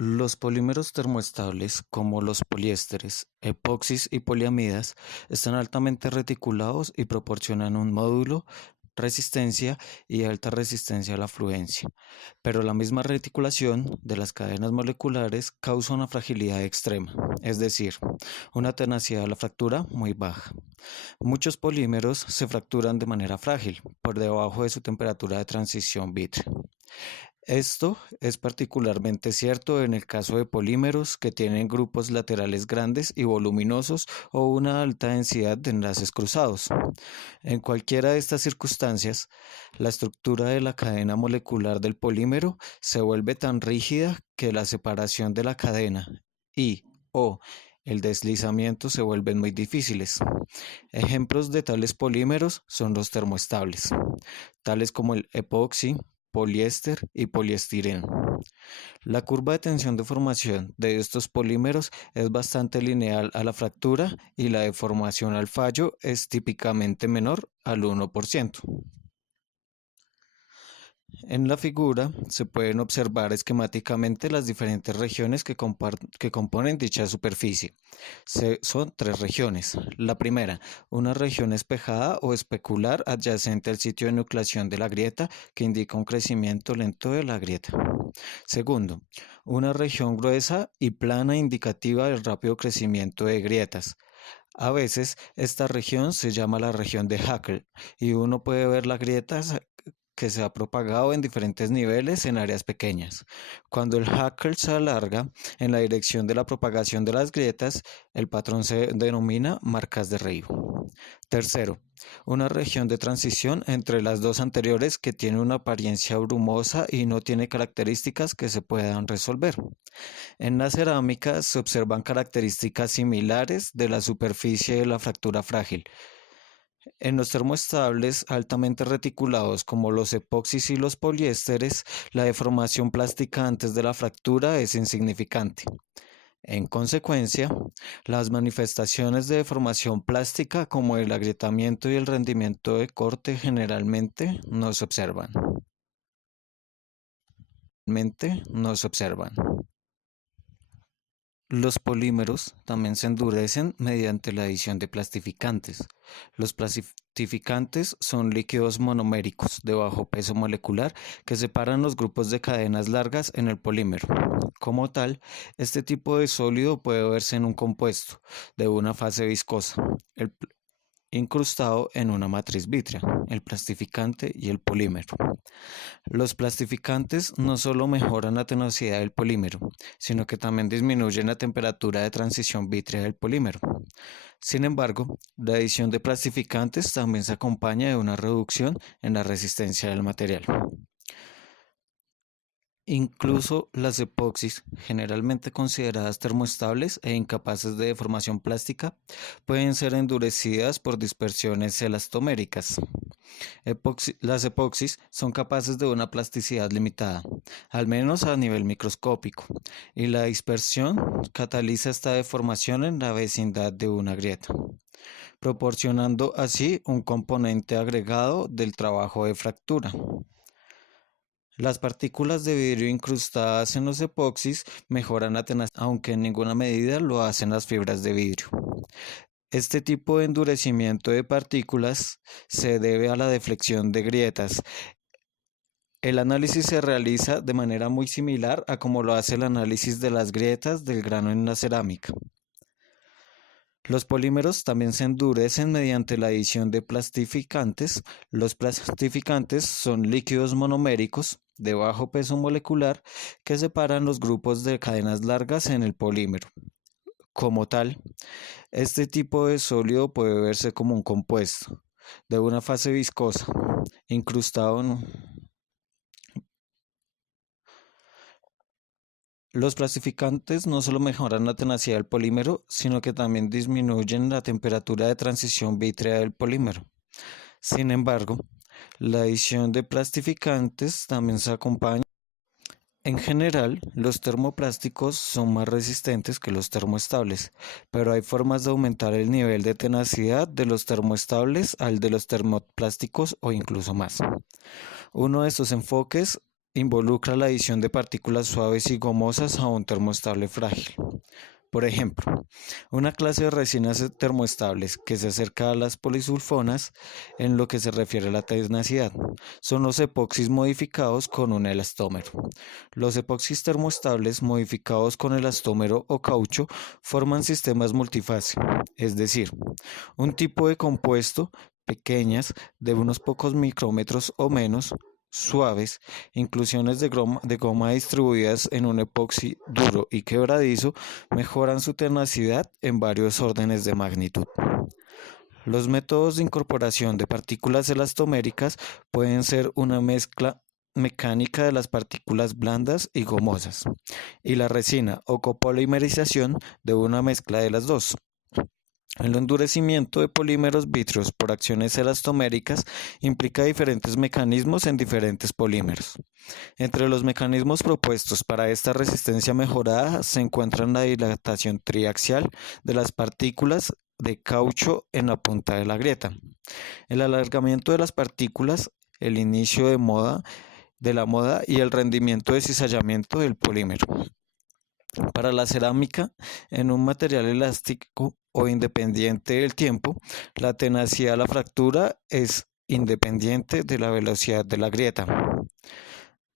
Los polímeros termoestables, como los poliésteres, epoxis y poliamidas, están altamente reticulados y proporcionan un módulo, resistencia y alta resistencia a la fluencia. Pero la misma reticulación de las cadenas moleculares causa una fragilidad extrema, es decir, una tenacidad a la fractura muy baja. Muchos polímeros se fracturan de manera frágil, por debajo de su temperatura de transición vítrea. Esto es particularmente cierto en el caso de polímeros que tienen grupos laterales grandes y voluminosos o una alta densidad de enlaces cruzados. En cualquiera de estas circunstancias, la estructura de la cadena molecular del polímero se vuelve tan rígida que la separación de la cadena y o el deslizamiento se vuelven muy difíciles. Ejemplos de tales polímeros son los termoestables, tales como el epoxi, poliéster y poliestireno. La curva de tensión de formación de estos polímeros es bastante lineal a la fractura y la deformación al fallo es típicamente menor al 1%. En la figura se pueden observar esquemáticamente las diferentes regiones que componen dicha superficie. Son tres regiones. La primera, una región espejada o especular adyacente al sitio de nucleación de la grieta que indica un crecimiento lento de la grieta. Segundo, una región gruesa y plana indicativa del rápido crecimiento de grietas. A veces esta región se llama la región de Haeckel y uno puede ver las grietas que se ha propagado en diferentes niveles en áreas pequeñas. Cuando el Haeckel se alarga en la dirección de la propagación de las grietas, el patrón se denomina marcas de río. Tercero, una región de transición entre las dos anteriores que tiene una apariencia brumosa y no tiene características que se puedan resolver. En la cerámica se observan características similares de la superficie de la fractura frágil. En los termoestables altamente reticulados como los epoxis y los poliésteres, la deformación plástica antes de la fractura es insignificante. En consecuencia, las manifestaciones de deformación plástica como el agrietamiento y el rendimiento de corte generalmente no se observan. Los polímeros también se endurecen mediante la adición de plastificantes. Los plastificantes son líquidos monoméricos de bajo peso molecular que separan los grupos de cadenas largas en el polímero. Como tal, este tipo de sólido puede verse en un compuesto de una fase viscosa, incrustado en una matriz vítrea, el plastificante y el polímero. Los plastificantes no solo mejoran la tenacidad del polímero, sino que también disminuyen la temperatura de transición vítrea del polímero. Sin embargo, la adición de plastificantes también se acompaña de una reducción en la resistencia del material. Incluso las epoxis, generalmente consideradas termoestables e incapaces de deformación plástica, pueden ser endurecidas por dispersiones elastoméricas. Las epoxis son capaces de una plasticidad limitada, al menos a nivel microscópico, y la dispersión cataliza esta deformación en la vecindad de una grieta, proporcionando así un componente agregado del trabajo de fractura. Las partículas de vidrio incrustadas en los epoxis mejoran la tenacidad, aunque en ninguna medida lo hacen las fibras de vidrio. Este tipo de endurecimiento de partículas se debe a la deflexión de grietas. El análisis se realiza de manera muy similar a como lo hace el análisis de las grietas del grano en la cerámica. Los polímeros también se endurecen mediante la adición de plastificantes. Los plastificantes son líquidos monoméricos de bajo peso molecular que separan los grupos de cadenas largas en el polímero. Como tal, este tipo de sólido puede verse como un compuesto de una fase viscosa, incrustado en... Los plastificantes no solo mejoran la tenacidad del polímero, sino que también disminuyen la temperatura de transición vítrea del polímero. Sin embargo, la adición de plastificantes también se acompaña. En general, los termoplásticos son más resistentes que los termoestables, pero hay formas de aumentar el nivel de tenacidad de los termoestables al de los termoplásticos o incluso más. Uno de estos enfoques involucra la adición de partículas suaves y gomosas a un termoestable frágil. Por ejemplo, una clase de resinas termoestables que se acerca a las polisulfonas en lo que se refiere a la tenacidad son los epoxis modificados con un elastómero. Los epoxis termoestables modificados con elastómero o caucho forman sistemas multifase, es decir, un tipo de compuesto pequeñas de unos pocos micrómetros o menos, suaves, inclusiones de goma distribuidas en un epoxi duro y quebradizo mejoran su tenacidad en varios órdenes de magnitud. Los métodos de incorporación de partículas elastoméricas pueden ser una mezcla mecánica de las partículas blandas y gomosas, y la resina o copolimerización de una mezcla de las dos. El endurecimiento de polímeros vítreos por acciones elastoméricas implica diferentes mecanismos en diferentes polímeros. Entre los mecanismos propuestos para esta resistencia mejorada se encuentran la dilatación triaxial de las partículas de caucho en la punta de la grieta, el alargamiento de las partículas, el inicio de la moda y el rendimiento de cizallamiento del polímero. Para la cerámica, en un material elástico o independiente del tiempo, la tenacidad de la fractura es independiente de la velocidad de la grieta.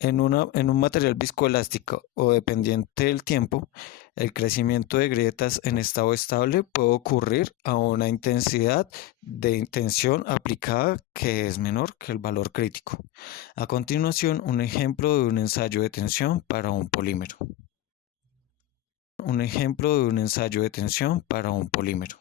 En un material viscoelástico o dependiente del tiempo, el crecimiento de grietas en estado estable puede ocurrir a una intensidad de tensión aplicada que es menor que el valor crítico. A continuación, un ejemplo de un ensayo de tensión para un polímero. Un ejemplo de un ensayo de tensión para un polímero.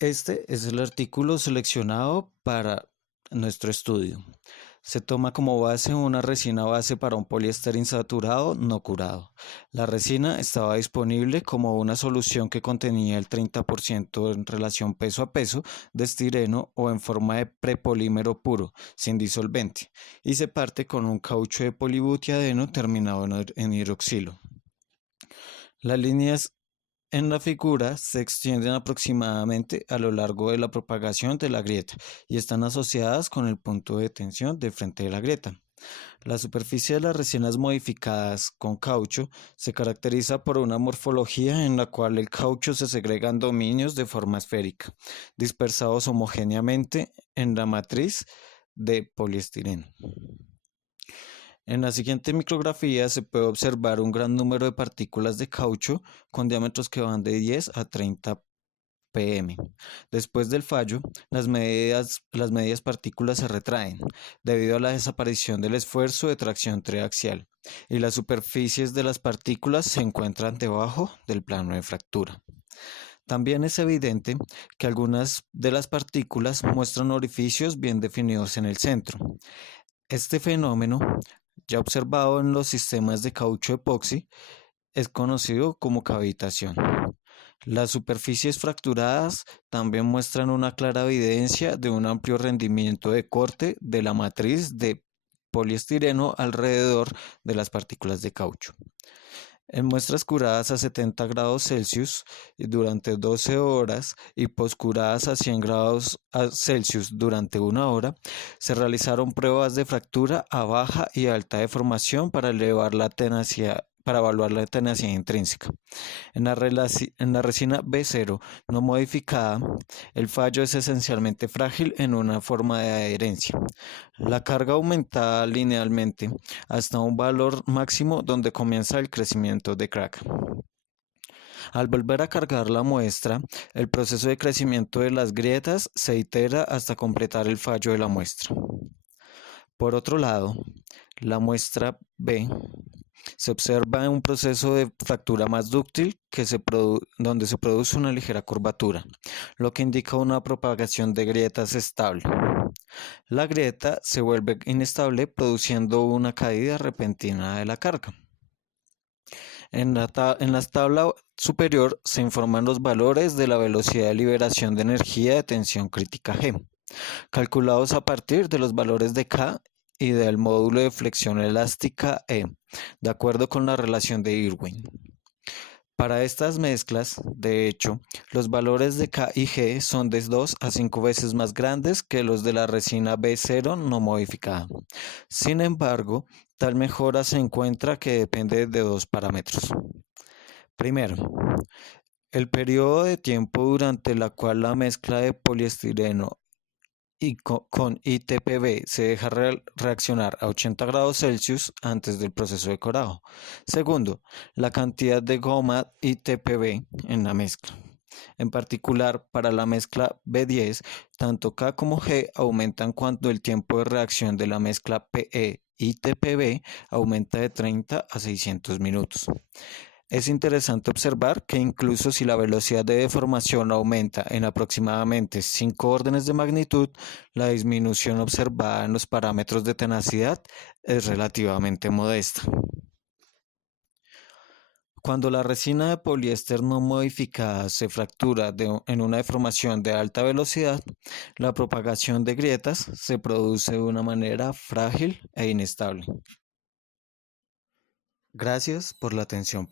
Este es el artículo seleccionado para nuestro estudio. Se toma como base una resina base para un poliéster insaturado no curado. La resina estaba disponible como una solución que contenía el 30% en relación peso a peso de estireno o en forma de prepolímero puro, sin disolvente, y se parte con un caucho de polibutiadeno terminado en hidroxilo. Las líneas en la figura se extienden aproximadamente a lo largo de la propagación de la grieta y están asociadas con el punto de tensión del frente de la grieta. La superficie de las resinas modificadas con caucho se caracteriza por una morfología en la cual el caucho se segrega en dominios de forma esférica, dispersados homogéneamente en la matriz de poliestireno. En la siguiente micrografía se puede observar un gran número de partículas de caucho con diámetros que van de 10 a 30 pm. Después del fallo, las medias partículas se retraen debido a la desaparición del esfuerzo de tracción triaxial y las superficies de las partículas se encuentran debajo del plano de fractura. También es evidente que algunas de las partículas muestran orificios bien definidos en el centro. Este fenómeno, ya observado en los sistemas de caucho epoxi, es conocido como cavitación. Las superficies fracturadas también muestran una clara evidencia de un amplio rendimiento de corte de la matriz de poliestireno alrededor de las partículas de caucho. En muestras curadas a 70 grados Celsius durante 12 horas y poscuradas a 100 grados Celsius durante 1 hora, se realizaron pruebas de fractura a baja y alta deformación para evaluar la tenacidad intrínseca. En la resina B0 no modificada, el fallo es esencialmente frágil en una forma de adherencia. La carga aumenta linealmente hasta un valor máximo donde comienza el crecimiento de crack. Al volver a cargar la muestra, el proceso de crecimiento de las grietas se itera hasta completar el fallo de la muestra. Por otro lado, la muestra B se observa un proceso de fractura más dúctil donde se produce una ligera curvatura, lo que indica una propagación de grietas estable. La grieta se vuelve inestable produciendo una caída repentina de la carga. En la tabla superior se informan los valores de la velocidad de liberación de energía de tensión crítica G, calculados a partir de los valores de K y del módulo de flexión elástica E, de acuerdo con la relación de Irwin. Para estas mezclas, de hecho, los valores de K y G son de 2 a 5 veces más grandes que los de la resina B0 no modificada. Sin embargo, tal mejora se encuentra que depende de dos parámetros. Primero, el periodo de tiempo durante el cual la mezcla de poliestireno y con ITPB se deja reaccionar a 80 grados Celsius antes del proceso de corado. Segundo, la cantidad de goma ITPB en la mezcla. En particular, para la mezcla B10, tanto K como G aumentan cuando el tiempo de reacción de la mezcla PE-ITPB aumenta de 30 a 600 minutos. Es interesante observar que incluso si la velocidad de deformación aumenta en aproximadamente 5 órdenes de magnitud, la disminución observada en los parámetros de tenacidad es relativamente modesta. Cuando la resina de poliéster no modificada se fractura en una deformación de alta velocidad, la propagación de grietas se produce de una manera frágil e inestable. Gracias por la atención.